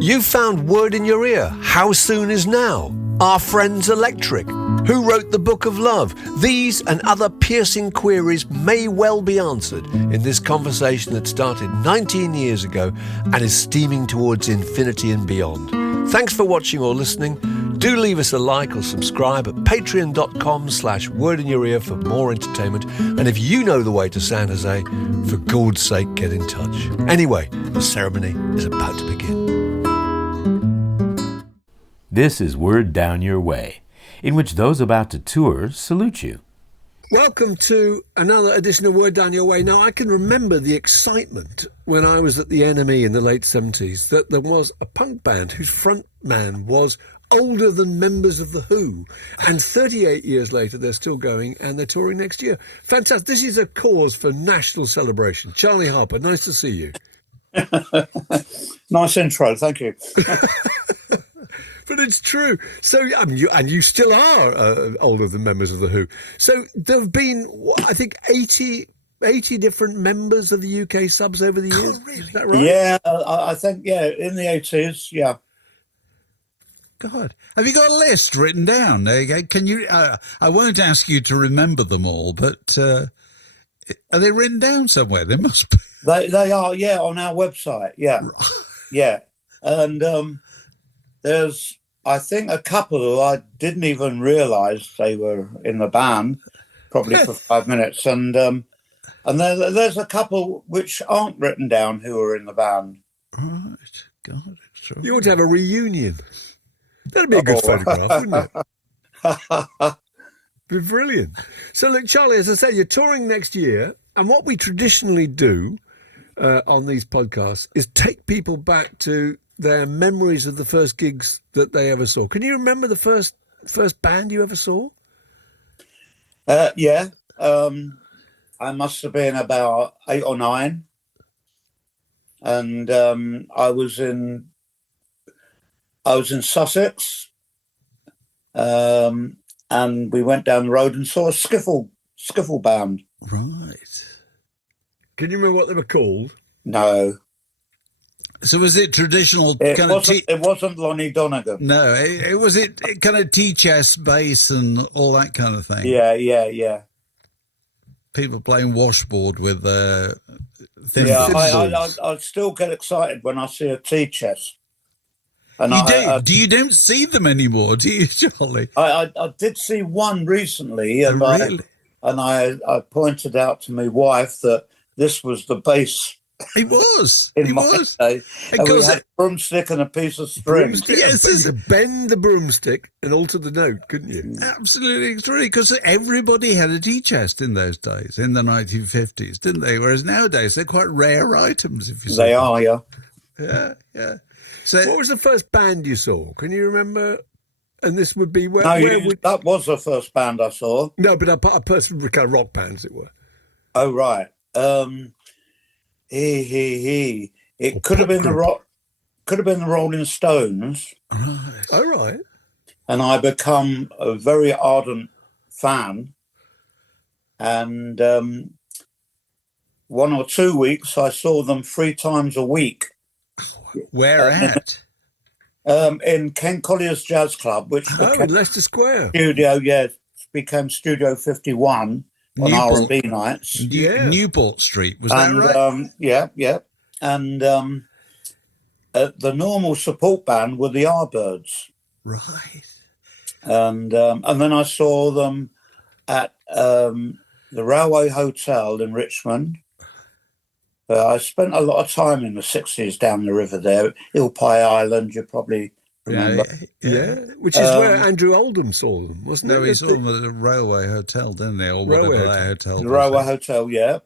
You found Word in Your Ear. How soon is now? Are friends electric? Who wrote the Book of Love? These and other piercing queries may well be answered in this conversation that started 19 years ago and is steaming towards infinity and beyond. Thanks for watching or listening. Do leave us a like or subscribe at patreon.com/Word in Your Ear for more entertainment. And if you know the way to San Jose, for God's sake, get in touch. Anyway, the ceremony is about to begin. This is Word Down Your Way, in which those about to tour salute you. Welcome to another edition of Word Down Your Way. Now, I can remember the excitement when I was at the NME in the late 70s that there was a punk band whose front man was older than members of The Who. And 38 years later, they're still going and they're touring next year. Fantastic. This is a cause for national celebration. Charlie Harper, nice to see you. Nice intro, thank you. But it's true. So, I mean, you still are older than members of The Who. So there have been, I think, 80 different members of the UK Subs over the years. Oh, really? Is that right? Yeah, I think, in the 80s, yeah. God. Have you got a list written down? Can you? I won't ask you to remember them all, but are they written down somewhere? They must be. They are, on our website, yeah. Yeah. And there's, I think, a couple who I didn't even realise they were in the band, probably for 5 minutes. And there's a couple which aren't written down who are in the band. Right. God, it's true. You ought to have a reunion. That'd be a good photograph, wouldn't it? Be brilliant. So, look, Charlie, as I said, you're touring next year, and what we traditionally do on these podcasts is take people back to their memories of the first gigs that they ever saw. Can you remember the first band you ever saw? Yeah. I must have been about 8 or 9. And I was in Sussex, and we went down the road and saw a skiffle band. Right. Can you remember what they were called? No. So was it traditional It wasn't Lonnie Donegan. No, it was kind of tea-chest bass and all that kind of thing. Yeah. People playing washboard with thin cymbals. I still get excited when I see a tea-chest. And you don't see them anymore, do you, Charlie? I did see one recently, and really? I pointed out to my wife that this was the bass. It was. In my day. And we had a broomstick and a piece of string. Yes, you could bend the broomstick and alter the note, couldn't you? Absolutely true, because everybody had a tea chest in those days, in the 1950s, didn't they? Whereas nowadays they're quite rare items, if you say. They are, yeah. Yeah. So, what was the first band you saw? Can you remember? And this would be that was the first band I saw. No, but a person kind of rock band, as it were. Oh right. It could have been the Rolling Stones. right. Oh right. And I become a very ardent fan. And 1 or 2 weeks I saw them 3 times a week. Where at? In Ken Colyers Jazz Club, which in Leicester Square. Became Studio 51 on R&B nights. Newport Street, was that right? Yeah. And the normal support band were the Yardbirds. Right. And then I saw them at the Railway Hotel in Richmond. I spent a lot of time in the 60s down the river there, Eel Pie Island, you probably remember. Yeah. Which is where Andrew Oldham saw them, wasn't it? No, he saw them at the Railway Hotel, didn't they? Or Railway whatever that hotel was. The Railway Hotel, yeah.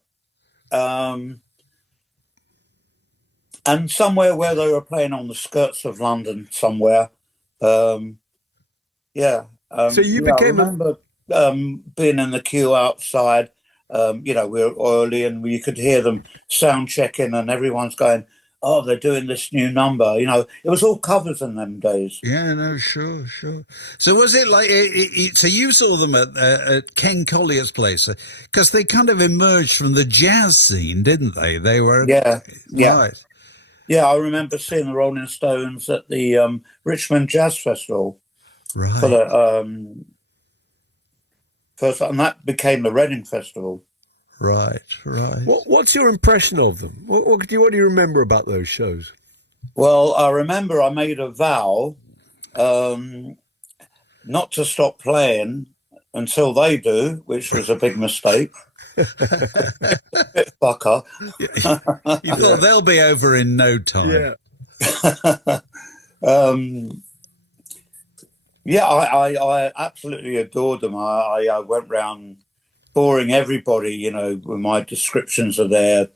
And somewhere where they were playing on the skirts of London somewhere. So you became I remember being in the queue outside. We were early and you could hear them sound checking and everyone's going, oh, they're doing this new number. It was all covers in them days. Yeah, no, sure. So was it like, so you saw them at Ken Colyers' place, because they kind of emerged from the jazz scene, didn't they? They were... Yeah. Right. Yeah, I remember seeing the Rolling Stones at the Richmond Jazz Festival Right. for the first, and that became the Reading Festival. Right. What's your impression of them? What do you remember about those shows? Well, I remember I made a vow not to stop playing until they do, which was a big mistake. Bit fucker. You thought they'll be over in no time. Yeah. I absolutely adored them. I went round boring everybody, with my descriptions of their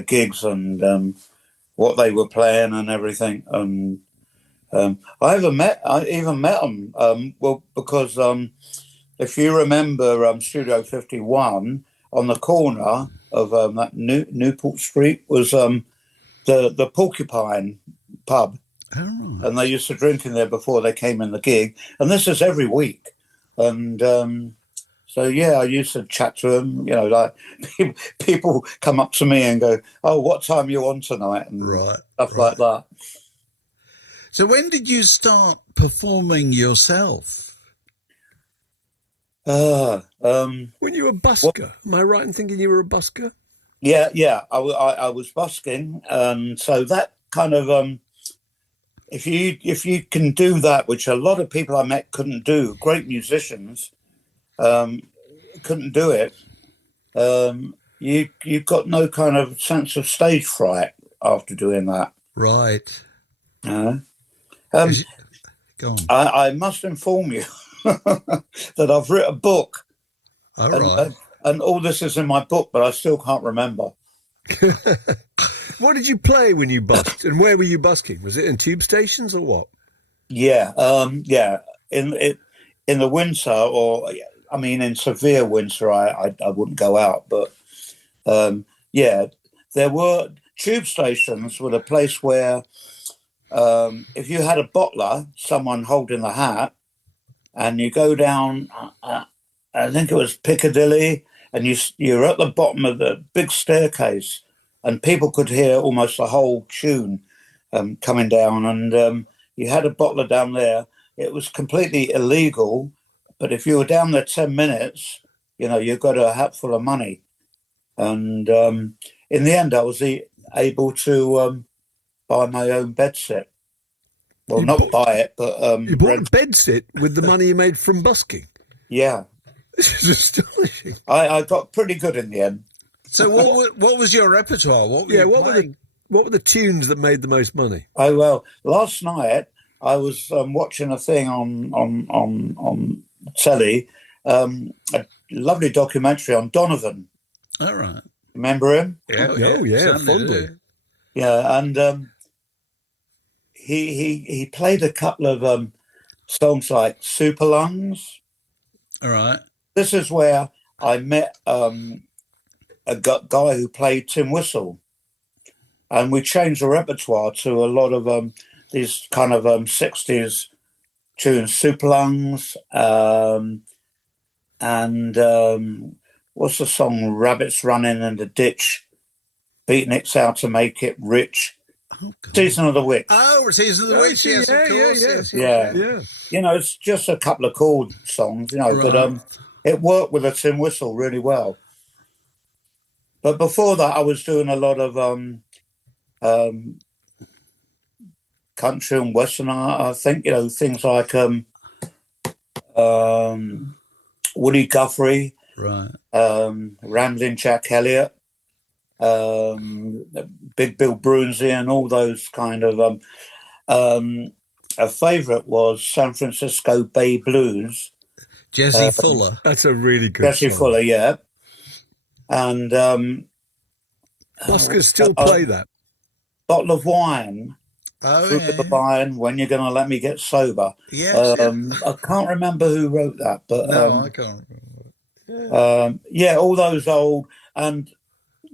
gigs and what they were playing and everything. I even met them. Well, because if you remember, Studio 51 on the corner of that Newport Street was the Porcupine pub. Oh, right. And they used to drink in there before they came in the gig. And this is every week. And so, yeah, I used to chat to them, like people come up to me and go, "Oh, what time are you on tonight?" And stuff like that. So when did you start performing yourself? When you were a busker. Am I right in thinking you were a busker? Yeah. I was busking. And so that kind of... If you can do that, which a lot of people I met couldn't do, great musicians couldn't do it, you've got no kind of sense of stage fright after doing that. Right. Go on. I must inform you that I've written a book. All right. And all this is in my book, but I still can't remember. What did you play when you busked, and where were you busking? Was it in tube stations or what? Yeah, in the winter, or I mean, in severe winter, I wouldn't go out, but there were tube stations were the place where if you had a bottler, someone holding the hat, and you go down, I think it was Piccadilly, and you're at the bottom of the big staircase, and people could hear almost the whole tune coming down. And you had a bottler down there. It was completely illegal, but if you were down there 10 minutes, you got a hat full of money. And in the end, I was able to buy my own bed set. Well, buy it, but... you bought a bed set with the money you made from busking? Yeah. This is astonishing. I got pretty good in the end. So what was your repertoire? What were the tunes that made the most money? Oh, well, last night I was watching a thing on telly, a lovely documentary on Donovan. All right. Remember him? Yeah, fondly. Yeah, and he played a couple of songs like Super Lungs. All right. This is where I met a guy who played tin whistle, and we changed the repertoire to a lot of these kind of 60s tunes, Super Lungs, and what's the song? Rabbits Running in the Ditch, Beatniks Out to Make It Rich. Oh, Season of the Witch. Oh, Season of the Witch, yes, of course. Yeah. It's just a couple of chord songs, right. But it worked with a tin whistle really well. But before that, I was doing a lot of country and western art. I think things like Woody Guthrie, right, Ramblin' Jack Elliott, Big Bill Brunsey, and all those kind of. A favourite was San Francisco Bay Blues. Jesse Fuller. That's a really good Jesse song. Fuller, yeah. And buskers still play that. Bottle of Wine. Oh, Fruit of the Vine, When You're Gonna Let Me Get Sober. Yes, I can't remember who wrote that, but no, I can't remember. all those old and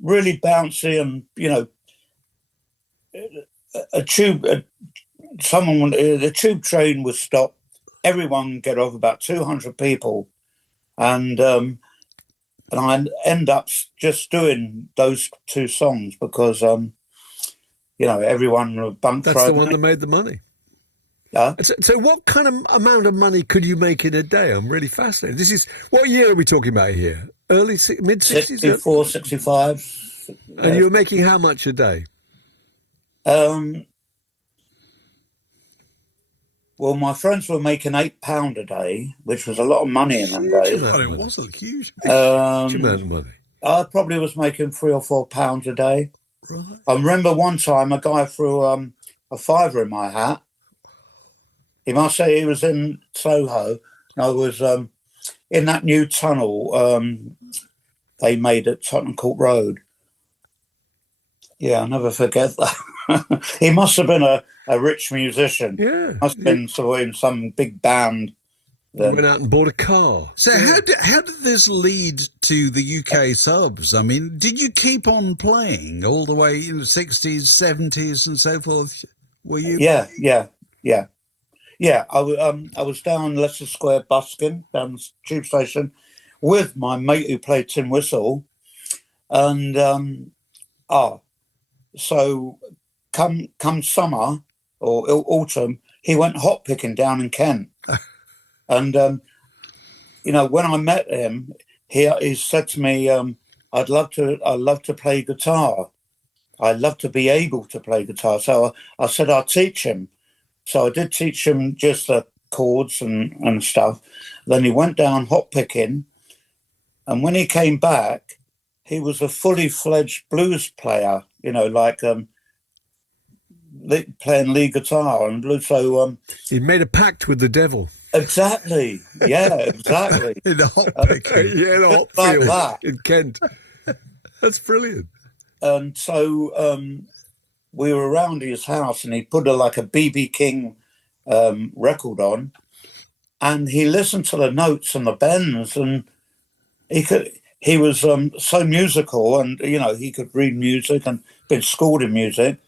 really bouncy, and the tube train was stopped. Everyone get off, about 200 people, and and I end up just doing those two songs because everyone would bunk. That's the one that made the money. Yeah. So what kind of amount of money could you make in a day? I'm really fascinated. This is, what year are we talking about here? Mid-60s? 64, 65. And you were making how much a day? Well, my friends were making £8 a day, which was a lot of money in them days. Well, it was a huge amount of money. I probably was making £3 or £4 a day. Right. I remember one time a guy threw a fiver in my hat. He must say he was in Soho. And I was in that new tunnel they made at Tottenham Court Road. Yeah, I'll never forget that. He must have been a rich musician. Yeah. Must have been sort of in some big band. Then. Went out and bought a car. So how did this lead to the UK Subs? I mean, did you keep on playing all the way in the 60s, 70s and so forth? Were you? Yeah. I was down Leicester Square busking, down the tube station, with my mate who played tin whistle. And, so come summer or autumn, he went hot picking down in Kent. And, when I met him, he said to me, I'd love to play guitar. I'd love to be able to play guitar. So I said, I'll teach him. So I did teach him just the chords and stuff. Then he went down hot picking. And when he came back, he was a fully fledged blues player, playing lead guitar and blues. So he made a pact with the devil. Exactly. Yeah, exactly. In the hot picking. In a hot field like in Kent. That's brilliant. And so we were around his house, and he put a B.B. King record on, and he listened to the notes and the bends, and he was so musical, and he could read music and been schooled in music.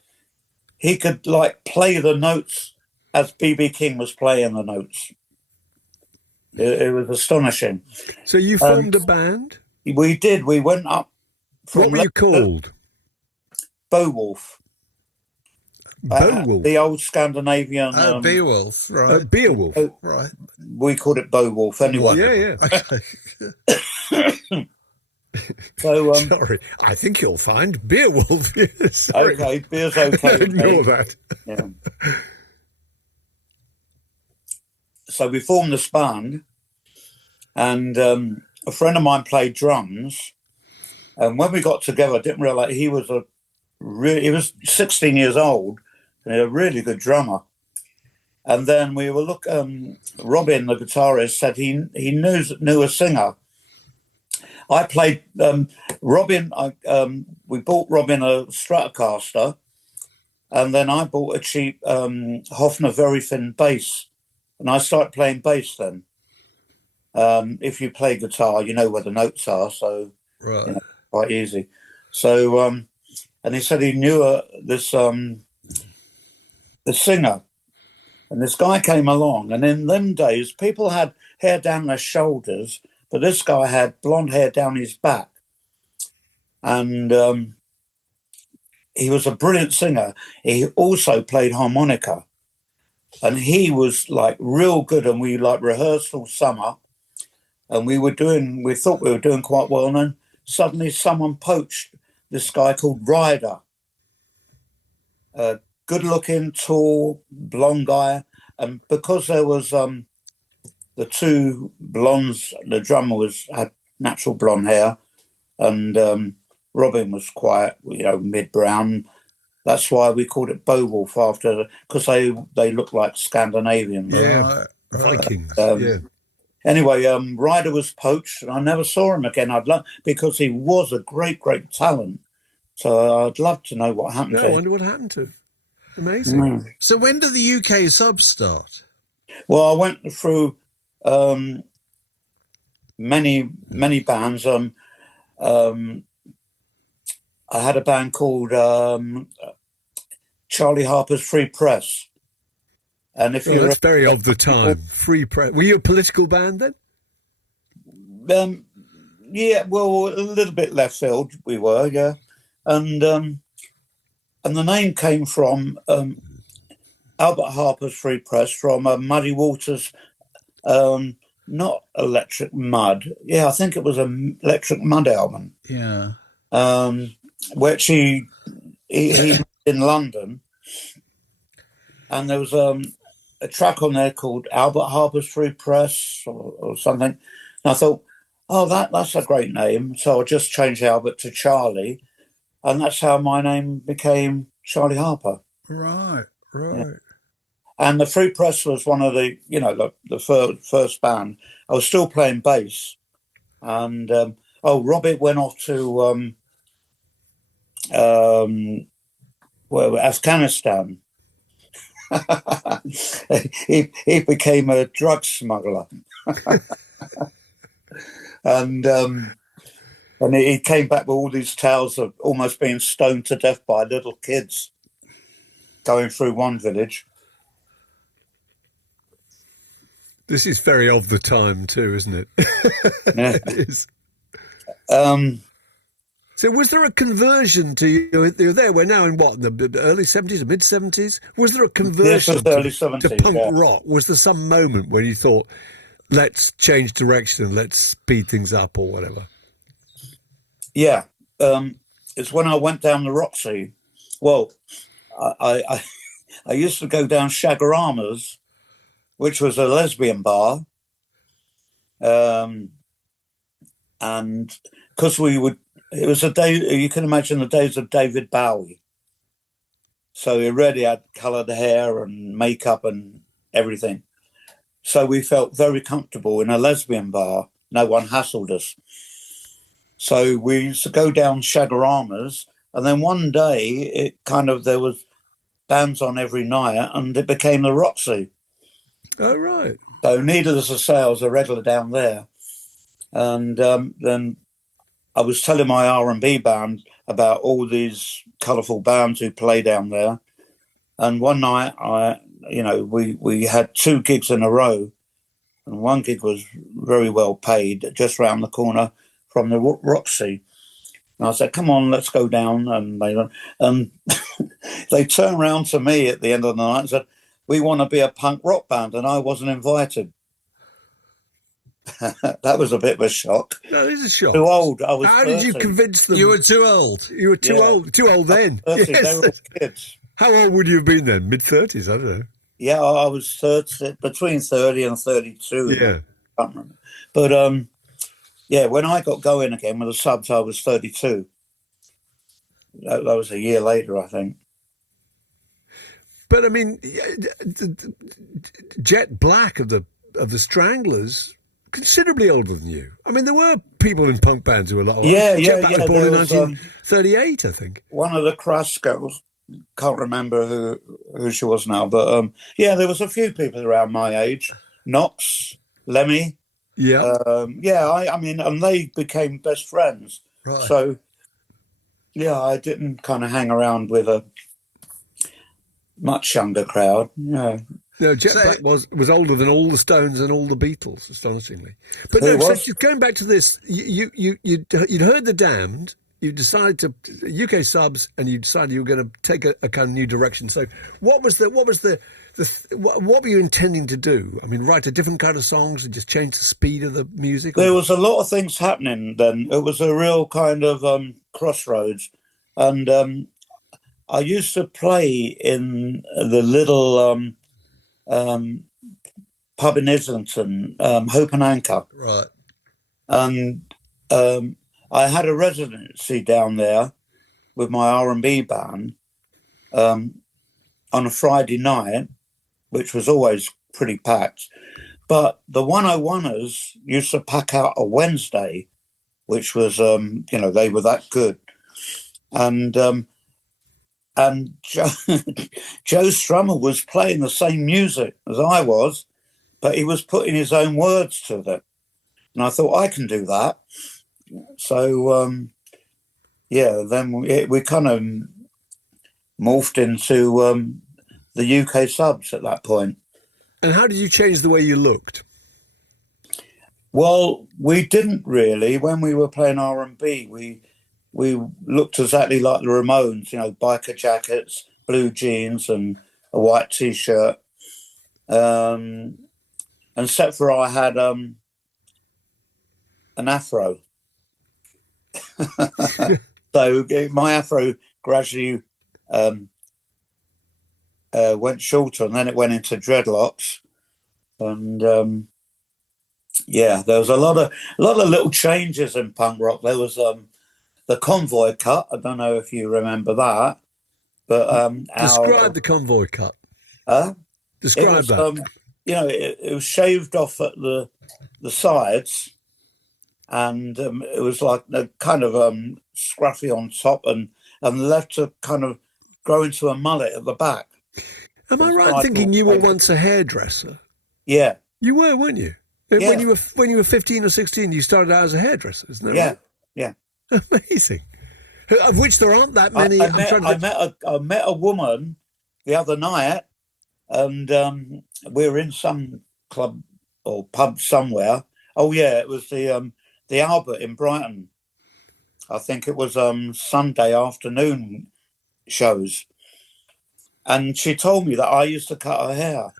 He could play the notes as B.B. King was playing the notes. It was astonishing. So you formed a band? We did. We went up. What were you called? Beowulf. Beowulf? The old Scandinavian... Beowulf, right. Beowulf. Right. We called it Beowulf anyway. Yeah. Okay. So, sorry, I think you'll find Beowulf. Okay, beer's okay. Ignore that. Yeah. So we formed this band, and a friend of mine played drums. And when we got together, I didn't realise he was he was 16 years old, and a really good drummer. And then we were Robin, the guitarist, said he knew a singer. I played Robin. We bought Robin a Stratocaster, and then I bought a cheap Hofner very thin bass, and I started playing bass then. If you play guitar, you know where the notes are, so right. Quite easy. So, and he said he knew the singer, and this guy came along, and in them days, people had hair down their shoulders, but this guy had blonde hair down his back. And he was a brilliant singer. He also played harmonica. And he was real good. And we rehearsed all summer. And we thought we were doing quite well. And then suddenly someone poached this guy called Ryder. A good looking, tall, blonde guy. And because there was the two blondes, the drummer had natural blonde hair, and Robin was quite, mid-brown. That's why we called it Beowulf because they look like Scandinavians. Yeah, Vikings. Anyway, Ryder was poached, and I never saw him again. Because he was a great, great talent. So I'd love to know what happened to him. I wonder what happened to him. Amazing. So when did the UK Subs start? Well, I went through many bands. I had a band called Charlie Harper's Free Press. And that's very of the time. Free Press. Were you a political band then? Yeah, well, a little bit left field we were, yeah, and the name came from Albert Harper's Free Press from Muddy Waters, not Electric Mud. Yeah, I think it was an Electric Mud album. Yeah. Which he made in London, and there was a track on there called Albert Harper's Free Press or something. And I thought, oh, that's a great name. So I just changed Albert to Charlie, and that's how my name became Charlie Harper. Right. Yeah. And the Free Press was one of the, the first band. I was still playing bass, and Robert went off to Afghanistan. he became a drug smuggler, and he came back with all these tales of almost being stoned to death by little kids going through one village. This is very of the time too, isn't it? Yeah. It is. So was there a conversion to you're there? We're now in what, the early 70s or mid 70s? Was there a conversion early 70s, to punk rock? Was there some moment when you thought, let's change direction, let's speed things up or whatever? Yeah, it's when I went down the Roxy. Well, I used to go down Shagarama's, which was a lesbian bar, and because it was a day, you can imagine the days of David Bowie. So he already had coloured hair and makeup and everything. So we felt very comfortable in a lesbian bar. No one hassled us. So we used to go down Shagarama's, and then one day there was bands on every night, and it became the Roxy. Oh, right. So needless to say, I was a regular down there. And then I was telling my R&B band about all these colourful bands who play down there. And one night, we had 2 gigs in a row. And one gig was very well paid, just round the corner from the Roxy. And I said, come on, let's go down. And they turned around to me at the end of the night and said, we want to be a punk rock band. And I wasn't invited. That was a bit of a shock. That is a shock. Too old. I was. How 30. did you convince them? You were too old. You were too old. Too old then. 30, Yes. they were kids. How old would you have been then? Mid-30s? I don't know. Yeah, I was 30, between 30 and 32. Yeah. I can't remember. But when I got going again with the Subs, I was 32. That was a year later, I think. But I mean, Jet Black of the Stranglers, considerably older than you. I mean, there were people in punk bands who were a lot older. Jet Black was born in 1938, I think. One of the Crash girls, can't remember who she was now, but there was a few people around my age. Knox, Lemmy. Yeah. I mean, and they became best friends. Right. So, I didn't kind of hang around with a much younger crowd. Yeah. No, Jet Black was older than all the Stones and all the Beatles, astonishingly. But so going back to this, you'd heard The Damned, you decided to UK Subs, and you decided you were going to take a kind of new direction. So what were you intending to do? I mean, write a different kind of songs and just change the speed of the music? There was a lot of things happening then. It was a real kind of crossroads, and I used to play in the little pub in Islington, Hope and Anchor. Right. And I had a residency down there with my R&B band on a Friday night, which was always pretty packed. But the 101ers used to pack out a Wednesday, which was, they were that good. And Joe Strummer was playing the same music as I was, but he was putting his own words to it. And I thought, I can do that. So, then we kind of morphed into the UK Subs at that point. And how did you change the way you looked? Well, we didn't really. When we were playing R&B, we looked exactly like the Ramones, biker jackets, blue jeans, and a white T-shirt. And except for I had an afro. So my afro gradually went shorter, and then it went into dreadlocks. And there was a lot of little changes in punk rock. There was the convoy cut. I don't know if you remember that, but describe the convoy cut. Describe that. It was shaved off at the sides, and it was like kind of scruffy on top, and left to kind of grow into a mullet at the back. Am I right in thinking you were once a hairdresser? Yeah, you were, weren't you? Yeah. When you were 15 or 16, you started out as a hairdresser, isn't that right? Yeah. Amazing. Of which there aren't that many. I met a woman the other night, and we were in some club or pub somewhere. Oh yeah, it was the Albert in Brighton. I think it was Sunday afternoon shows, and she told me that I used to cut her hair,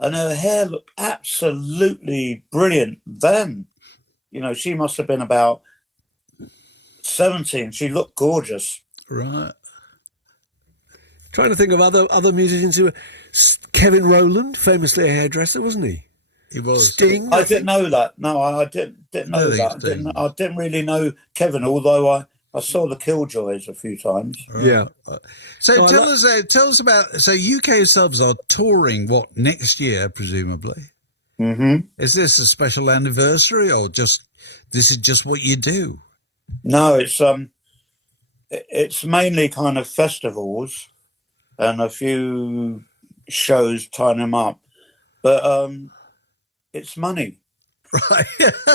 and her hair looked absolutely brilliant then. She must have been about 17. She looked gorgeous. Right. Trying to think of other musicians who were. Kevin Rowland, famously a hairdresser, wasn't he? He was. Sting. I didn't know that. No, I didn't know that. I didn't really know Kevin, although I saw the Killjoys a few times. Right. Yeah. So tell us about. So UK Subs are touring next year, presumably. Mm-hmm. Is this a special anniversary, or this is just what you do? No, it's mainly kind of festivals and a few shows tying them up, but it's money. Right.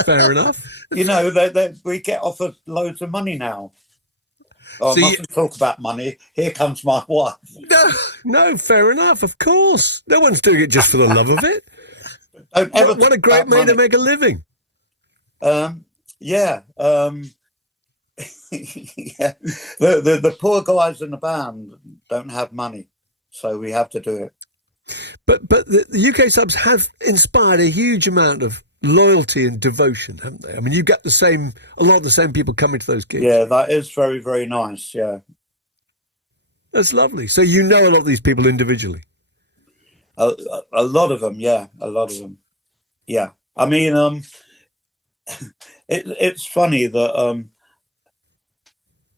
Fair enough. We get offered loads of money now. I mustn't talk about money. Here comes my wife. No, fair enough. Of course, no one's doing it just for the love of it. What a great way to make a living. Yeah. Yeah. The poor guys in the band don't have money, so we have to do it. But the UK Subs have inspired a huge amount of loyalty and devotion, haven't they? I mean, you get a lot of the same people coming to those gigs. Yeah, that is very, very nice. Yeah, that's lovely. So a lot of these people individually. A lot of them, yeah, a lot of them. Yeah, I mean, it's funny that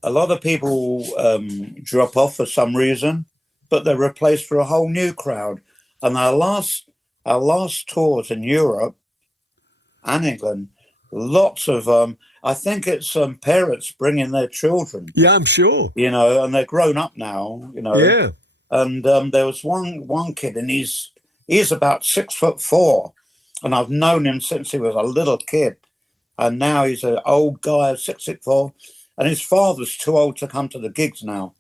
a lot of people drop off for some reason, but they're replaced for a whole new crowd. And our last tours in Europe and England, lots of I think it's parents bringing their children. Yeah, I'm sure. And they're grown up now. Yeah. And there was one kid, and he's about 6'4", and I've known him since he was a little kid, and now he's an old guy, 6'4", and his father's too old to come to the gigs now.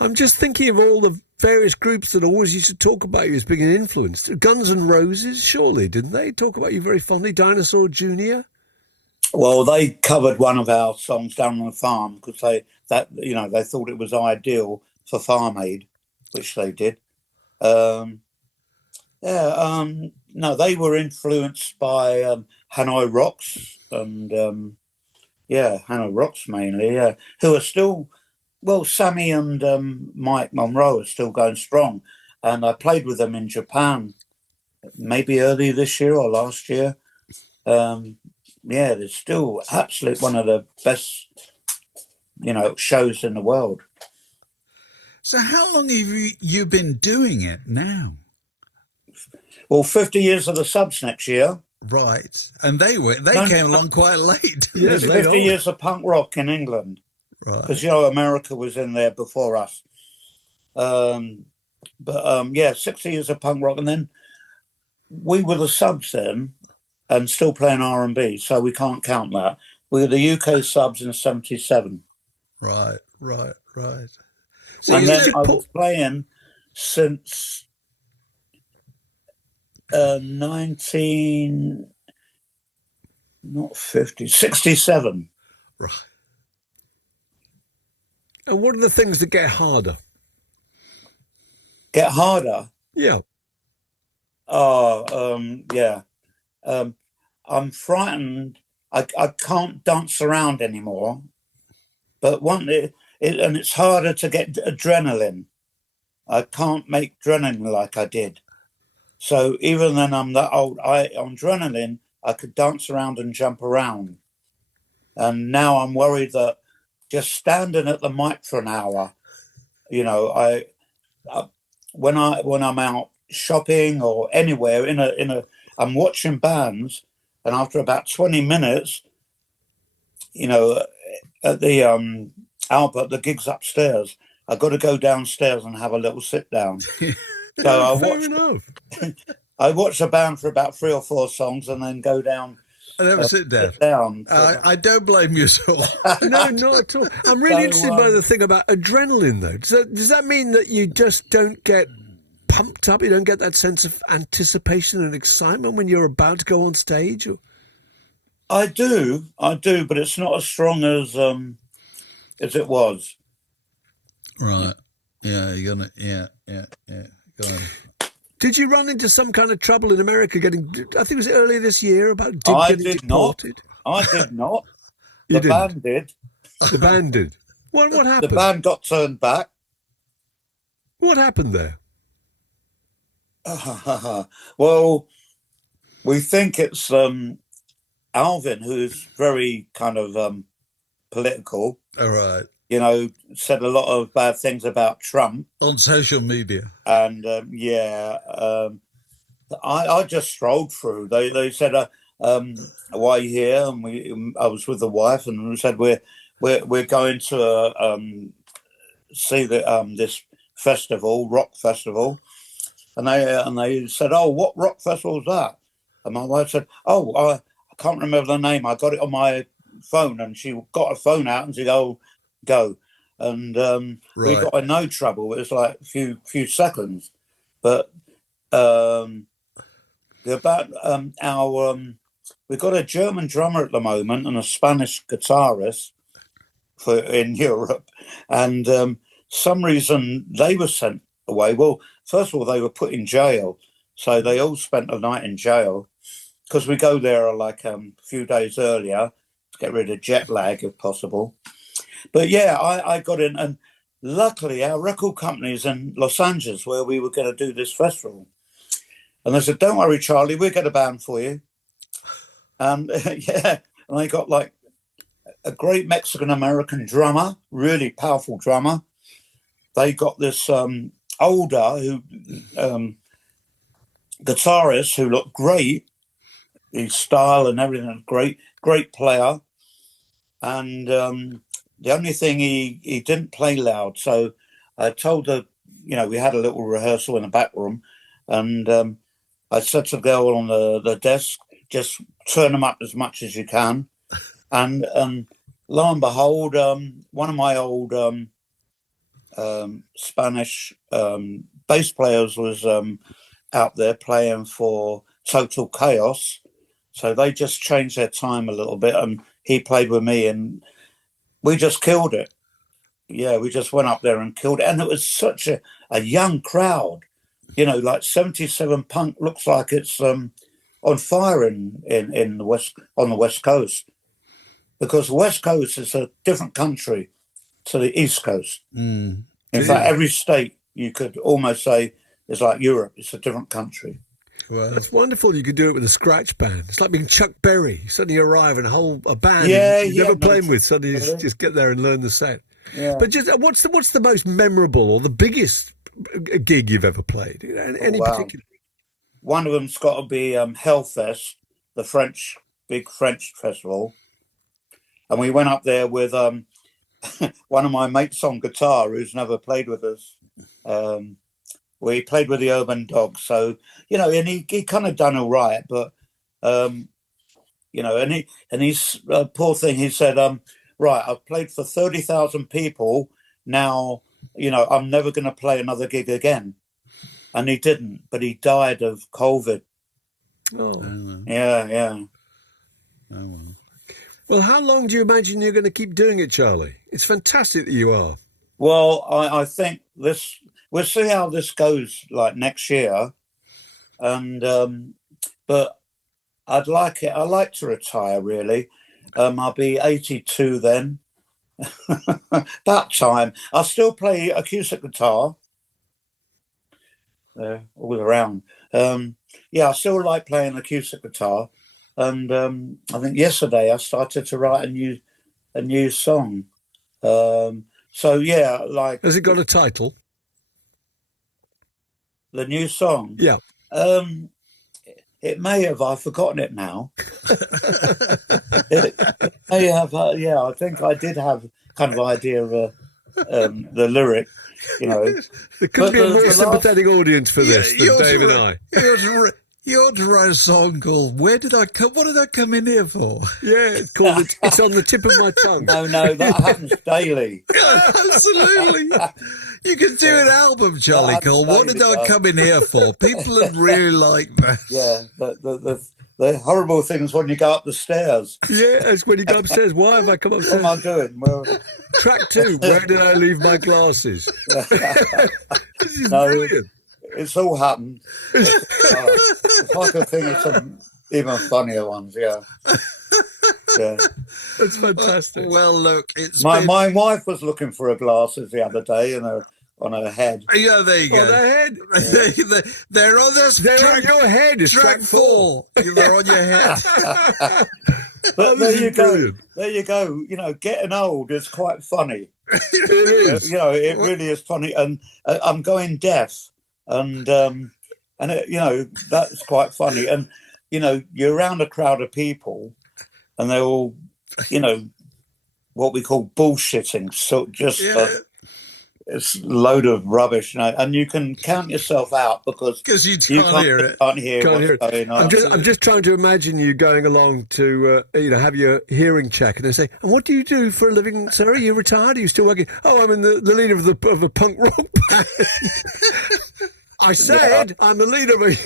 I'm just thinking of all the various groups that always used to talk about you as being an influence. Guns N' Roses, surely, didn't they talk about you very fondly? Dinosaur Jr.? Well, they covered one of our songs down on the farm because they thought it was ideal for Farm Aid, which they did. No, they were influenced by Hanoi Rocks and Hanoi Rocks mainly, who are still, Sammy and Mike Monroe are still going strong. And I played with them in Japan, maybe early this year or last year. They're still absolutely one of the best, shows in the world. So how long have you been doing it now? Well, 50 years of the Subs next year. Right. And they came along quite late. Yes, 50 years of punk rock in England. Right. Because, America was in there before us. 60 years of punk rock. And then we were the Subs then and still playing R&B, so we can't count that. We were the UK Subs in 77. Right. So and then I was playing since not 50, 67. Right. And what are the things that get harder? Get harder? Yeah. Yeah. I'm frightened. I can't dance around anymore. But and it's harder to get adrenaline. I can't make adrenaline like I did. So even then I'm that old, on adrenaline, I could dance around and jump around. And now I'm worried that just standing at the mic for an hour, you know, when I'm out shopping or anywhere I'm watching bands, and after about 20 minutes, you know, at the Albert, the gig's upstairs, I've got to go downstairs and have a little sit down. So I watch a band for about 3 or 4 songs and then go down. And have a sit down. I don't blame you at all. No, not at all. I'm really interested by the thing about adrenaline, though. Does that mean that you just don't get pumped up? You don't get that sense of anticipation and excitement when you're about to go on stage? Or? I do, but it's not as strong as it was. Right. Yeah, you're gonna. Yeah. Go on. Did you run into some kind of trouble in America getting, I think it was earlier this year, about getting deported? I did not. You The band did. The band did. What happened? The band got turned back. What happened there? Well, we think it's Alvin, who's very kind of political. All right. You know, said a lot of bad things about Trump. On social media. And I just strolled through. They said, "Why are you here?" And I was with the wife, and we said, "We're going to see this festival, rock festival." And they said, "Oh, what rock festival is that?" And my wife said, "Oh, I can't remember the name. I got it on my phone." And she got her phone out and said, "Oh, go." And we got in no trouble. It was like a few seconds. But we've got a German drummer at the moment and a Spanish guitarist in Europe. And some reason they were sent away. Well, first of all, they were put in jail. So they all spent the night in jail because we go there like a few days earlier to get rid of jet lag if possible. But yeah, I got in, and luckily our record company's in Los Angeles where we were going to do this festival. And they said, "Don't worry, Charlie, we'll get a band for you." And yeah, and they got like a great Mexican-American drummer, really powerful drummer. They got this older guitarist who looked great, his style and everything, great player. And the only thing he didn't play loud. So I told her, we had a little rehearsal in the back room, and I said to the girl on the desk, just turn them up as much as you can. And lo and behold, one of my old Spanish bass players was out there playing for Total Chaos. So they just changed their time a little bit, and he played with me, and we just killed it. Yeah, we just went up there and killed it. And it was such a young crowd, like 77 Punk looks like it's on fire in the on the West Coast, because the West Coast is a different country to the East Coast. In fact, every state you could almost say is like Europe. It's a different country. Well, that's wonderful. You could do it with a scratch band. It's like being Chuck Berry. You suddenly arrive and a band you've never played with. Suddenly you just get there and learn the set. Yeah. But just what's the most memorable or the biggest gig you've ever played? Any particular? One of them's got to be Hellfest, the big French festival. And we went up there with one of my mates on guitar who's never played with us. We played with the Urban Dogs, so and he kind of done all right, but and he's poor thing. He said, "Right, I've played for 30,000 people now. I'm never going to play another gig again." And he didn't, but he died of COVID Oh. Yeah. Oh, well. Well, how long do you imagine you're going to keep doing it, Charlie? It's fantastic that you are. Well, I think we'll see how this goes like next year. And but I'd like to retire really. I'll be 82 then. That time. I still play acoustic guitar. All around. I still like playing acoustic guitar. And I think yesterday I started to write a new song. So yeah, like, Has it got a title? the new song. Yeah. It may have. I've forgotten it now. It may have. I think I did have kind of idea of the lyric. You know, There could be a more sympathetic audience for this You than ought Dave to and write- I. You ought to write a song called "Where Did I Come? What did I come in here for?" Yeah, it's called. It's on the tip of my tongue. No, that happens daily. Absolutely. You could do an album, Charlie, That's called "What Did I Come in Here For?" People would really like that. Yeah, the horrible things when you go up the stairs. Yeah, it's when you go upstairs. Why have I come What upstairs? am I doing? Well, Track 2. Where did I leave my glasses? This is No. brilliant. it's all happened. If I could think of some even funnier ones, yeah. That's fantastic. Well, look, it's My been... wife was looking for her glasses the other day, and on her head. Yeah, there you Oh, go. their head. They're on this They're track, on your head. It's track 4. They're on your head. But This there is you go. brilliant. There you go. You know, getting old is quite funny. It is. You know, it really is funny. And I'm going deaf, and it, you know, that's quite funny. And you know, you're around a crowd of people, and they're all, you know, what we call bullshitting. So just it's a load of rubbish, you know, and you can count yourself out because You can't hear it. Can't hear Can't what's hear it. going on. I'm just trying to imagine you going along to, have your hearing check, and they say, "And what do you do for a living, sir? Are you retired? Are you still working?" "Oh, I'm the leader of a punk rock band." I said, "I'm the leader of a..."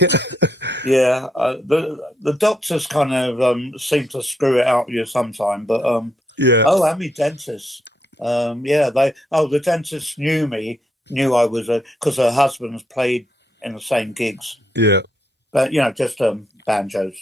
Yeah, the doctors kind of seem to screw it out with you sometime, but Yeah. oh, and me dentist. The dentist knew I was because her husband's played in the same gigs, Yeah. but you know, just banjos.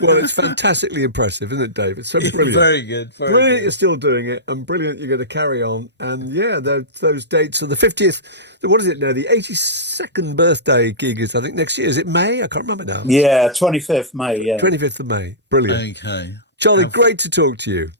Well, it's fantastically impressive, isn't it, Dave? It's so brilliant. Very good. Very Brilliant good. you're still doing it, and brilliant you're going to carry on. And yeah, those dates are the 50th, what is it now? The 82nd birthday gig is, I think, next year. Is it May? I can't remember now. Yeah, 25th May. Yeah, 25th of May. Brilliant. Okay. Charlie, great to talk to you.